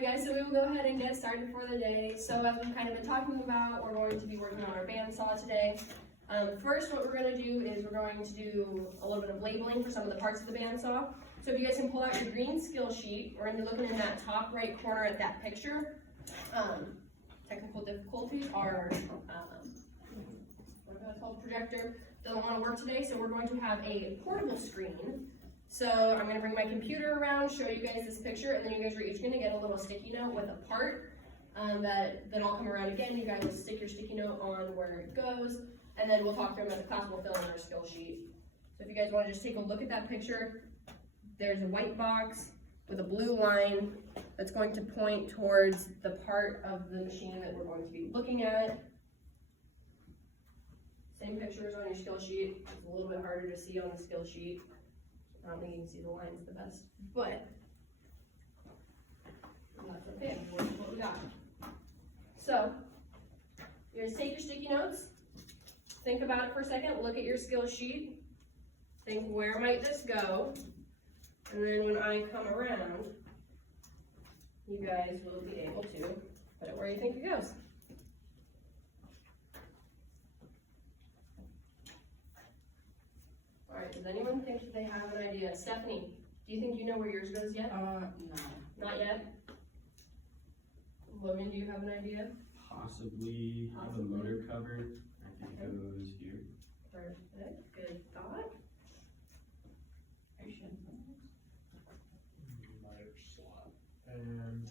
Alright guys, so we will go ahead and get started for the day. So as we've kind of been talking about, we're going to be working on our bandsaw today. First, what we're going to do is we're going to do a little bit of labeling for some of the parts of the bandsaw. So if you guys can pull out your green skill sheet, we're going to be looking in that top right corner at that picture. Technical difficulties are, what is called, projector doesn't want to work today, so we're going to have a portable screen. So I'm going to bring my computer around, show you guys this picture, and then you guys are each going to get a little sticky note with a part then I'll come around again. You guys will stick your sticky note on where it goes, and then we'll talk through them as a class. We'll fill in our skill sheet. So if you guys want to just take a look at that picture, there's a white box with a blue line that's going to point towards the part of the machine that we're going to be looking at. Same pictures on your skill sheet. It's a little bit harder to see on the skill sheet. I don't think you can see the lines the best, but that's okay. We'll see what we got. So, you're going to take your sticky notes, think about it for a second, look at your skill sheet, think where might this go, and then when I come around, you guys will be able to put it where you think it goes. Alright, does anyone think that they have an idea? Stephanie, do you think you know where yours goes yet? No. Not yet? Logan, do you have an idea? Possibly have a motor cover. I think it goes here. Perfect, good thought. Miter slot. And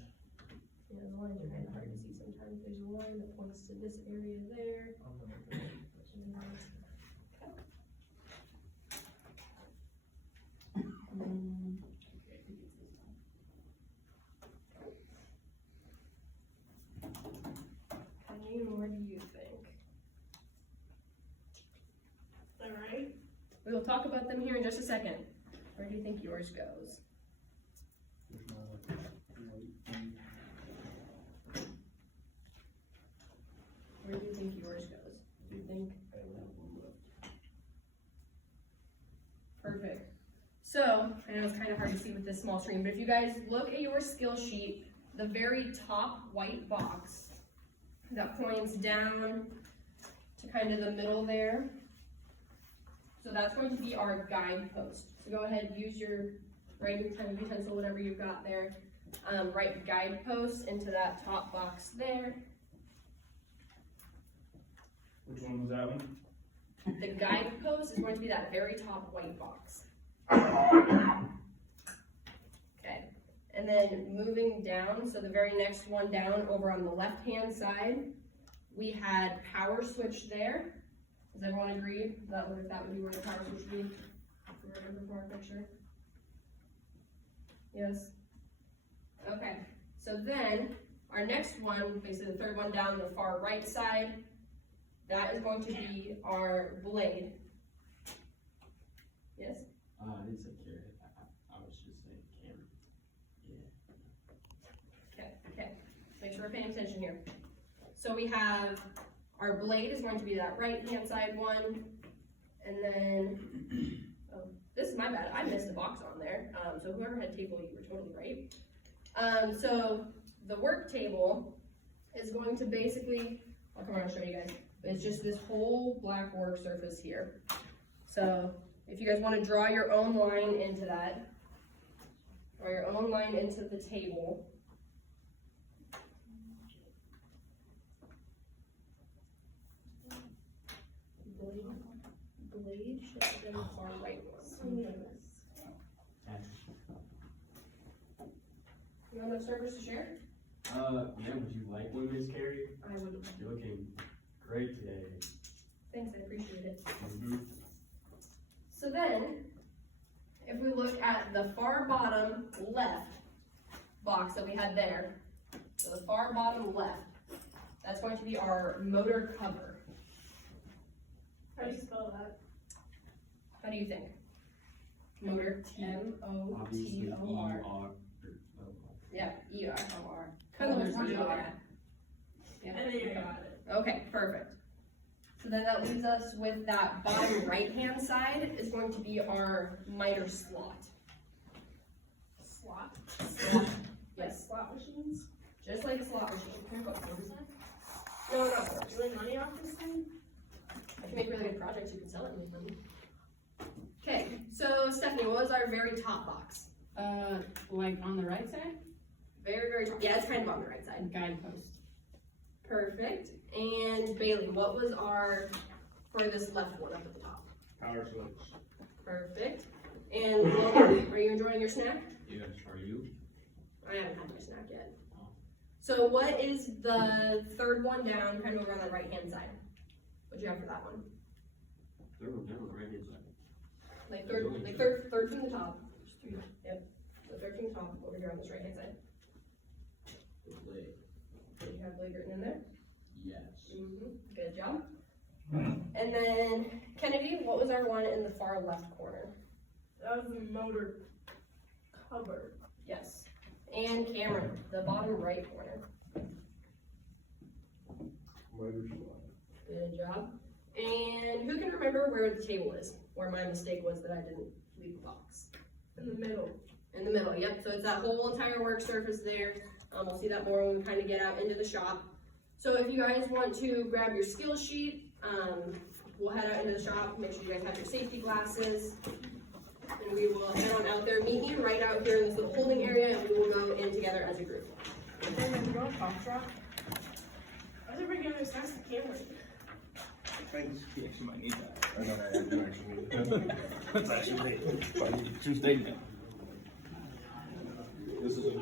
Yeah, the lines are kind of hard to see sometimes. There's a line that points to this area there. I'm gonna do it. What do you think? Alright. We will talk about them here in just a second. Where do you think yours goes? Where do you think yours goes? Do you think? Perfect. So, I know it's kind of hard to see with this small screen, but if you guys look at your skill sheet, the very top white box that points down to kind of the middle there. So that's going to be our guidepost. So go ahead, use your writing utensil, whatever you've got there. Write guideposts into that top box there. Which one was that one? The guidepost is going to be that very top white box. Okay, and then moving down, so the very next one down over on the left-hand side, we had power switch there. Does everyone agree that would be where the power switch would be? If we were before our picture. Yes? Okay, so then our next one, basically the third one down the far right side, that is going to be our blade. Yes? I didn't say carrot. I was just saying camera. Yeah. Okay. Make sure we're paying attention here. So we have our blade is going to be that right-hand side one, and then, oh, this is my bad. I missed the box on there. So whoever had table, you were totally right. So the work table is going to basically, I'll come around and show you guys. It's just this whole black work surface here. So if you guys want to draw your own line into that, or your own line into the table, blade should have been the far right one. You want no service to share? Yeah, would you like one, Miss Kari? I would. You're looking great today. Thanks, I appreciate it. Mm-hmm. So then, if we look at the far bottom left box that we had there, so the far bottom left, that's going to be our motor cover. How do you spell that? How do you think? Motor, Obviously, M-O-T-O-R. E-R. Yeah, E-R-O-R. Kind of looks like that. Yeah. And then you got it. Okay, perfect. So then that leaves us with that bottom right-hand side is going to be our miter slot. Slot? Slot. Like Yes. slot machines? Just like a slot machine. Can I go over that? No, no. Do you make money off this thing? I can make really good projects, you can sell it and make money. Okay, so Stephanie, what was our very top box? Like on the right side? Very, very top. Yeah, it's kind of on the right side. Guidepost. Perfect. And Bailey, what was our furthest left one up at the top? Power switch. Perfect. And Logan, are you enjoying your snack? Yes, are you? I haven't had my snack yet. So what is the third one down, kind of over on the right hand side? What'd you have for that one? Third one down, right hand side. Third from the top. Yep. The third from the top over here on this right hand side. Blade. Did you have blade written in there? Yes. Good job. And then Kennedy, what was our one in the far left corner? That was the motor cover. Yes. And Cameron, the bottom right corner. Motor slot. Good job. And who can remember where the table is? Where my mistake was that I didn't leave the box. In the middle. In the middle, yep. So it's that whole entire work surface there. We'll see that more when we kind of get out into the shop. So if you guys want to grab your skill sheet, we'll head out into the shop. Make sure you guys have your safety glasses. And we will head on out there. Meet me right out here in this little holding area, and we will go in together as a group. Hey, man, you going to cough drop? Why is everybody giving snacks to Cameron? Thanks. You actually might need that. I know I do actually need that. That's actually great. True statement. This isn't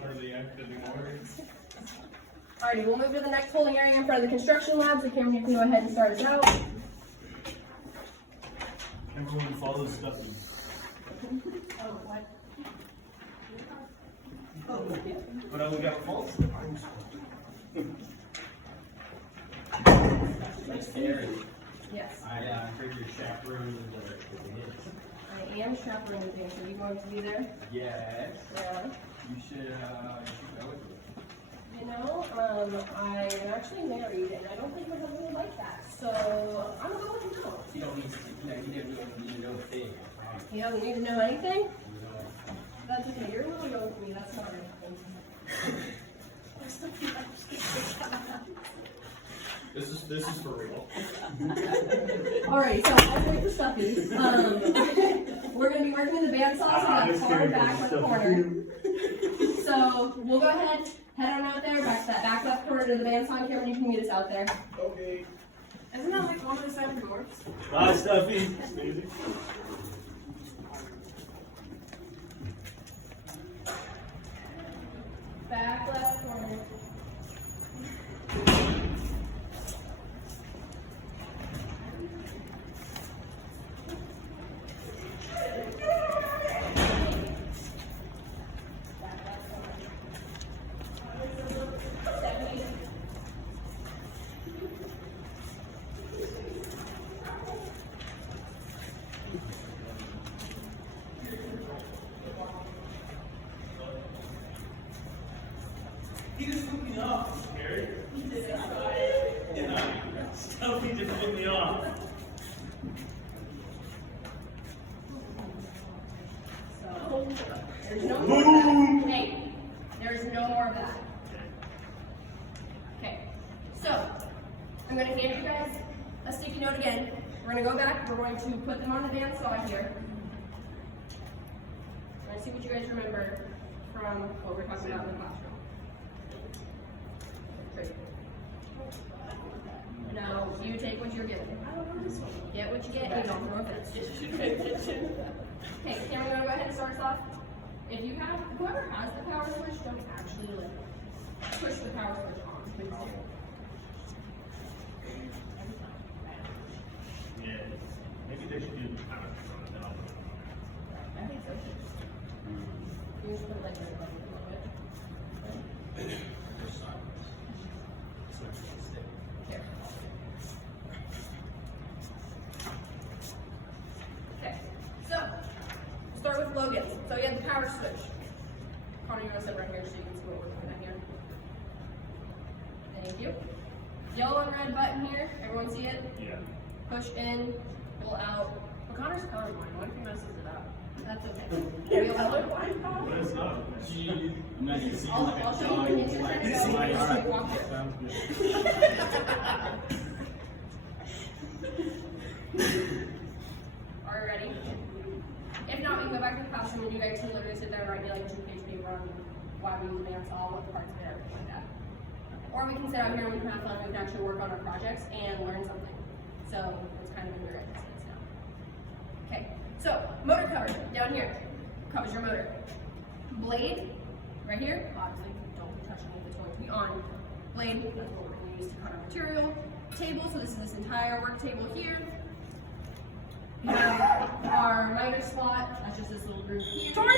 part of the act anymore. Alrighty, we'll move to the next holding area in front of the construction lab. So Cameron, you can go ahead and start us out. Everyone follows stuff. Oh, what? But I only got false. Nice Kari. Yes. I heard your chaperone is I am chaperoning things. Are you going to be there? Yes. Yeah. You should go with me. You know, I am actually married, and I don't think my husband would like that. So I'm gonna go with him now. You don't need to, you don't need to know a thing. He doesn't need to know anything. That's okay. You're really going with me. That's not anything. This is for real. Alright, so I'm with the stuffies. We're gonna be working in the bandsaw, so that far back left corner. So we'll go ahead, head on out there, back to that back left corner to the bandsaw. Cameron, you can meet us out there. Okay. Isn't that like one of the 7 doors? Bye, Stuffy. Back left corner. He just put me off, Kari. Stuffy just put me off. So, there's no more of that. Hey, there's no more of that. Okay, so, I'm gonna hand you guys a sticky note again. We're gonna go back, we're going to put them on the bandsaw here. We're gonna see what you guys remember from what we're talking about in the classroom. Great. Now, you take what you're given. Get what you get, and don't throw offense. Okay, Cameron, you wanna go ahead and start us off? If you have, whoever has the power switch, don't actually like push the power switch on, please do. Yeah. Maybe they should do the power from it now. I think so. You just put it like this, like a little bit. Here. Okay, so, we'll start with Logan. So you have the power switch. Connor, you want to sit right here so you can see what we're looking at here. Thank you. Yellow and red button here, everyone see it? Yeah. Push in, pull out. But Connor's colorblind, what if he messes it up? That's okay. We will. But it's not. I'm not gonna see I'll like a show you dog. when you turn it over. Alright, alright. Walk it. Sounds good. Are you ready? If not, we can go back to the classroom and you guys can literally sit there and write me like a 2-page paper on why we use the bandsaw, what the parts of it, everything like that. Or we can sit out here and we can have fun, we can actually work on our projects and learn something. So it's kind of in your guys' hands now. Okay, so motor cover down here covers your motor. Blade right here, obviously don't be touching it if it's going to be on. Blade, that's what we're going to use to cut our material. Table, so this is this entire work table here. We have our miter slot, that's just this little groove here. Tornado!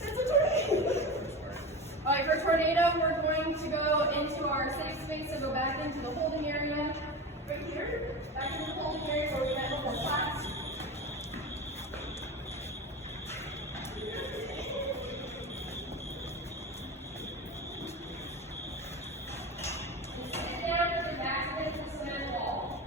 It's a tornado! Alright, for tornado, we're going to go into our safe space, so go back into the holding area. Right here. Back into the holding area where we have a little class. Sit down with your back against the cement wall.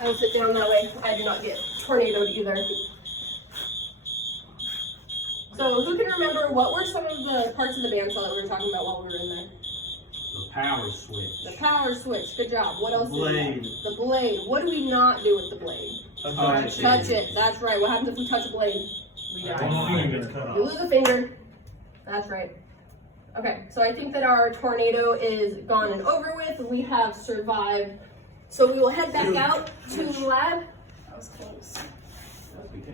I will sit down that way. I do not get tornadoed either. So who can remember what were some of the parts of the bandsaw that we were talking about while we were in there? The power switch. The power switch. Good job. What else? Blade. Is there? The blade. What do we not do with the blade? Touch it. That's right. What happens if we touch a blade? One finger gets cut You off. lose a finger. That's right. Okay, so I think that our tornado is gone and over with. We have survived. So we will head back out to the lab. That was close.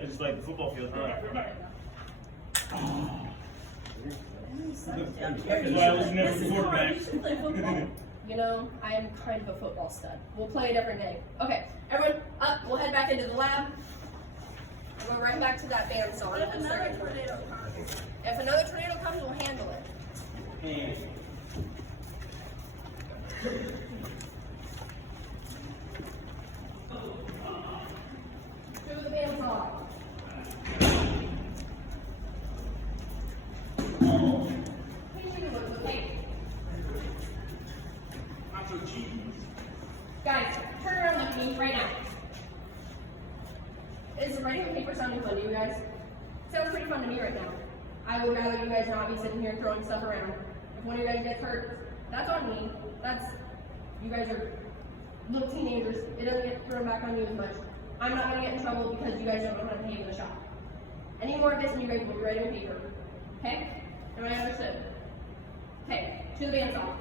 It's like the football field. That's why I was never quarterback. You know, I am kind of a football stud. We'll play a different day. Okay, everyone up. We'll head back into the lab. We'll go right back to that bandsaw. What if another tornado comes? If another tornado comes, we'll handle it. Do the bandsaw. Okay. Guys, turn around and look at me right now. Is writing paper sounding fun to you guys? Sounds pretty fun to me right now. I would rather you guys not be sitting here throwing stuff around. If one of you guys gets hurt, that's on me. That's, you guys are little teenagers. It doesn't get thrown back on you as much. I'm not gonna get in trouble because you guys don't know how to behave in the shop. Any more of this and you guys will be writing paper. Okay? Everybody understood? Okay, to the bandsaw.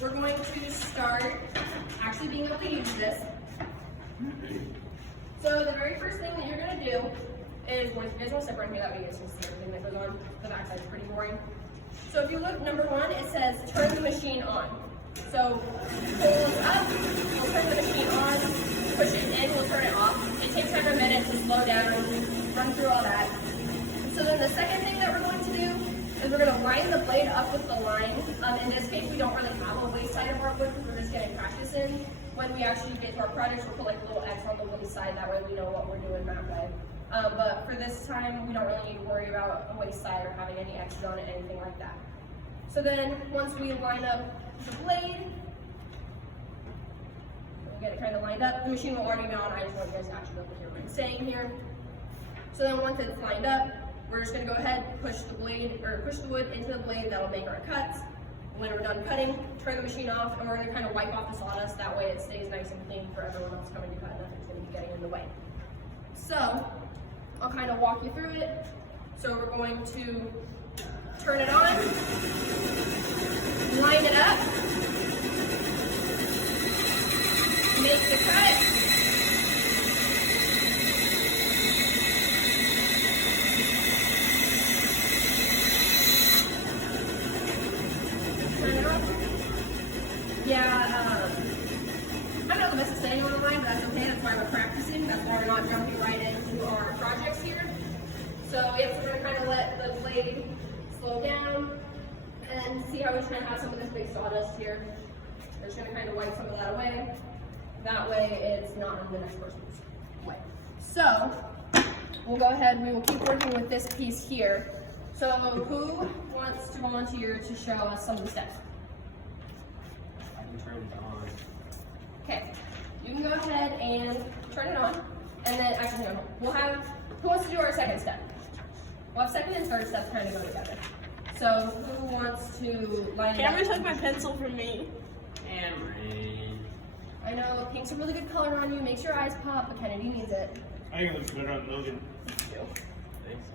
We're going to start actually being able to use this. So the very first thing that you're going to do is, you guys want to step right here, that way you guys can see everything that goes on. The back side is pretty boring. So if you look, number one, it says turn the machine on. So pull this up, we'll turn the machine on, push it in, we'll turn it off. It takes kind of a minute to slow down, run through all that. So then the second thing that we're going to do is we're going to line the blade up with the line. In this case, we don't really have a waste side of our wood because we're just getting practice in. When we actually get to our projects, we'll put like a little X on the one side, that way we know what we're doing that way. But for this time, we don't really need to worry about a waste side or having any X's on it, anything like that. So then, once we line up the blade, we'll get it kind of lined up. The machine will already be on, I just want you guys to actually look at what I'm saying here. So then once it's lined up, we're just going to go ahead, push the blade, or push the wood into the blade. That'll make our cuts. When we're done cutting, turn the machine off, and we're going to kind of wipe off the sawdust. That way it stays nice and clean for everyone else coming to cut. Nothing's going to be getting in the way. So I'll kind of walk you through it. So we're going to turn it on, line it up, make the cut. Turn it off. Yeah, So yep, so we're gonna kind of let the blade slow down and see how we're trying to have some of this big sawdust here. We're just gonna kind of wipe some of that away. That way it's not on the next person's way. So we'll go ahead, we will keep working with this piece here. So who wants to volunteer to show us some of the steps? I can turn it on. Okay, you can go ahead and turn it on, and then actually no, we'll have, who wants to do our second step? We'll have second and third steps kind of go together. So who wants to line it up? Cameron took my pencil from me. Cameron. I know pink's a really good color on you, makes your eyes pop, but Kennedy needs it. I think it looks better on Logan. Thanks.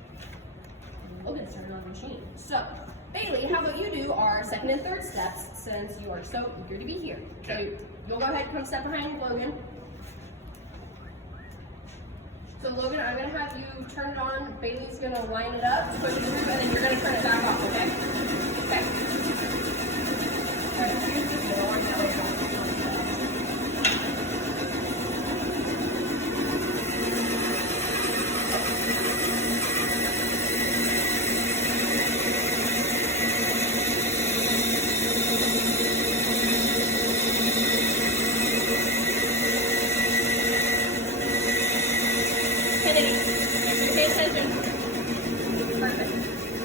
Logan's turning on the machine. So, Bailey, how about you do our second and third steps since you are so eager to be here. Okay. So you'll go ahead and come step behind Logan. So Logan, I'm gonna have you turn it on. Bailey's gonna line it up, push it through, and then you're gonna turn it back off, okay? Okay. All right, so you're just gonna line that way back.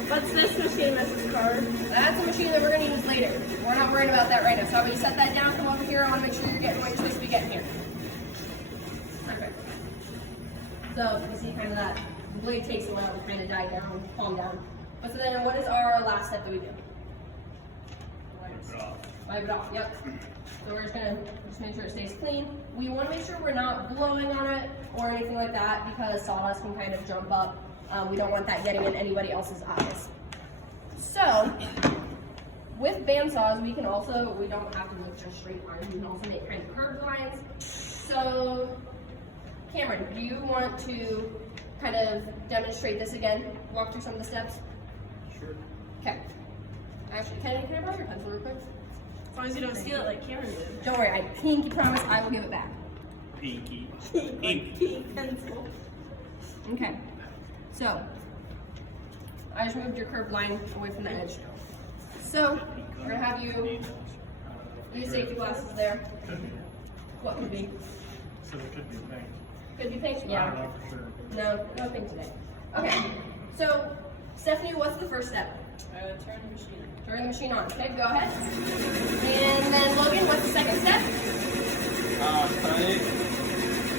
What's this machine, Mrs. Carr? That's a machine that we're going to use later. We're not worried about that right now. So I'm going to set that down, come over here. I want to make sure you're getting what you're supposed to be getting here. Perfect. So you see kind of that blade takes a while to kind of die down, calm down. But so then what is our last step that we do? Wipe it off, yep. So we're just going to make sure it stays clean. We want to make sure we're not blowing on it or anything like that because sawdust can kind of jump up. We don't want that getting in anybody else's eyes. So, with bandsaws, we can also, we don't have to make just straight lines, we can also make kind of curved lines. So, Cameron, do you want to kind of demonstrate this again? Walk through some of the steps? Sure. Okay. Actually, Kennedy, can I borrow your pencil real quick? As long as you don't steal it like Cameron did. Don't worry, I pinky promise I will give it back. Pinky. Pink pencil. Okay. So, I just moved your curved line away from the edge. So, we're gonna have you use safety glasses there. What could be? So it could be pink. Could be pink? I don't Yeah. know for sure. No pink today. Okay. So, Stephanie, what's the first step? Turn the machine. Turn the machine on. Okay, go ahead. And then Logan, what's the second step? Cut it.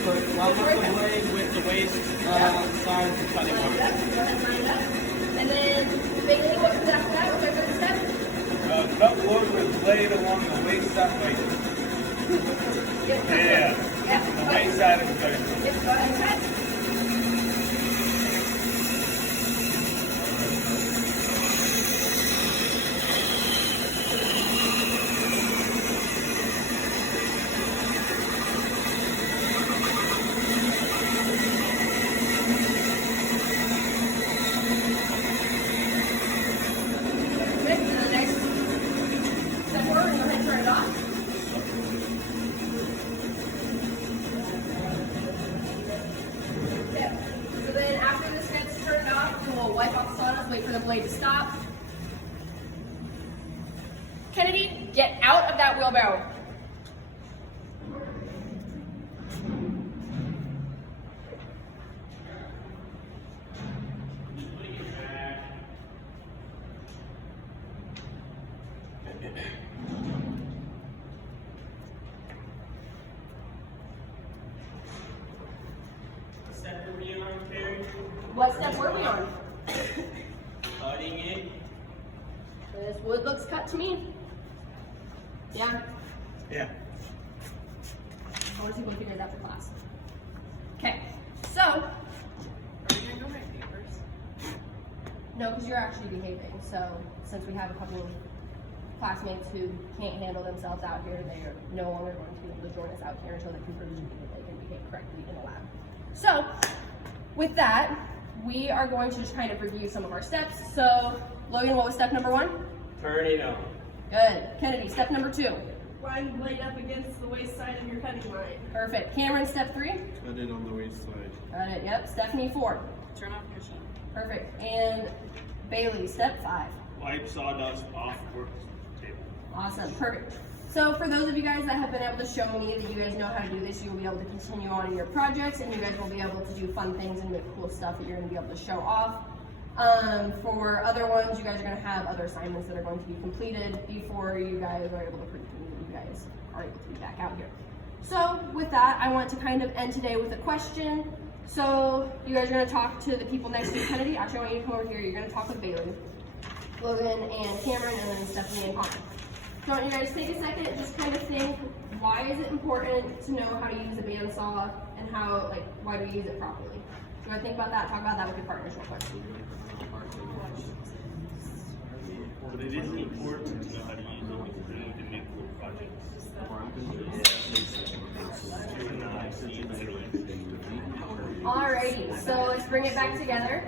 Put level the blade with the waist side of the cutting Line board. it up. Go ahead and line it up. And then Bailey, what comes after that? What's our third step? Cut wood with blade along the waist that way. Yep. Yeah. Yep. The waist side of the cutting. Yep, go ahead and cut. Next, to the next step forward, and go ahead and turn it off. Yeah. So then after this gets turned off, we'll wipe off the sawdust, wait for the blade to stop. Kennedy, get out of that wheelbarrow. Step were we on, Carrie? What step were we on? Cutting it. This wood looks cut to me. Yeah, Yeah. I want to see if we figure that for class. Okay, so, Are you gonna go my papers? no, because you're actually behaving. So, since we have a couple of classmates who can't handle themselves out here, they are no longer going to be able to join us out here until they can prove that they can behave correctly in the lab. So, with that, we are going to just kind of review some of our steps. So, Logan, what was step number 1? Turn it on. Good. Kennedy, step number 2. Line the blade up against the waist side of your cutting line. Perfect. Cameron, step 3. Cut it on the waist side. Got it. Yep. Stephanie, 4. Turn off machine. Perfect. And Bailey, step 5. Wipe sawdust off work table. Awesome, perfect. So for those of you guys that have been able to show me that you guys know how to do this, you'll be able to continue on in your projects, and you guys will be able to do fun things and make cool stuff that you're going to be able to show off. For other ones, you guys are going to have other assignments that are going to be completed before you guys are able to prove to me that you guys are able to be back out here. So with that, I want to kind of end today with a question. So you guys are going to talk to the people next to you. Kennedy, actually I want you to come over here. You're going to talk with Bailey, Logan, and Cameron, and then Stephanie and Connor. So I want you guys to take a second and just kind of think, why is it important to know how to use a bandsaw, and how, like, why do we use it properly? You want to think about that, talk about that with your partners real quick. But it is important to know how to use it because we need to make cool projects. Alrighty, so let's bring it back together.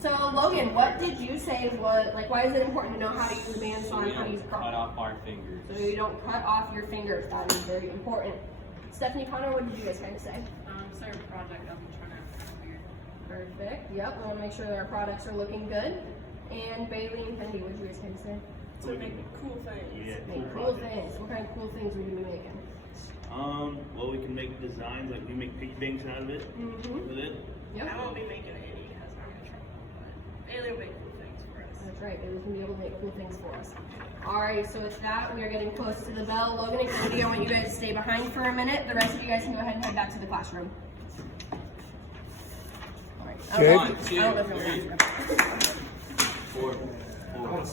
So Logan, what did you say was, like, why is it important to know how to use a bandsaw and how to use it Cut properly? off our fingers. So you don't cut off your fingers, that is very important. Stephanie, Connor, what did you guys kind of say? So your project doesn't turn out kind of weird. Perfect, yep, we want to make sure that our products are looking good. And Bailey and Kennedy, what did you guys kind of say? To make cool things. Yeah, Make cool things. What kind of cool things would you be making? Well, we can make designs, like we make pig banks out of it, Mm-hmm. with it. Yep. I won't be making any because I'm in trouble, but Bailey will make cool things for us. That's right, Bailey's gonna be able to make cool things for us. Alright, so with that, we are getting close to the bell. Logan and Kennedy, I want you guys to stay behind for a minute. The rest of you guys can go ahead and head back to the classroom. Alright, I don't know if you're in the classroom. 4.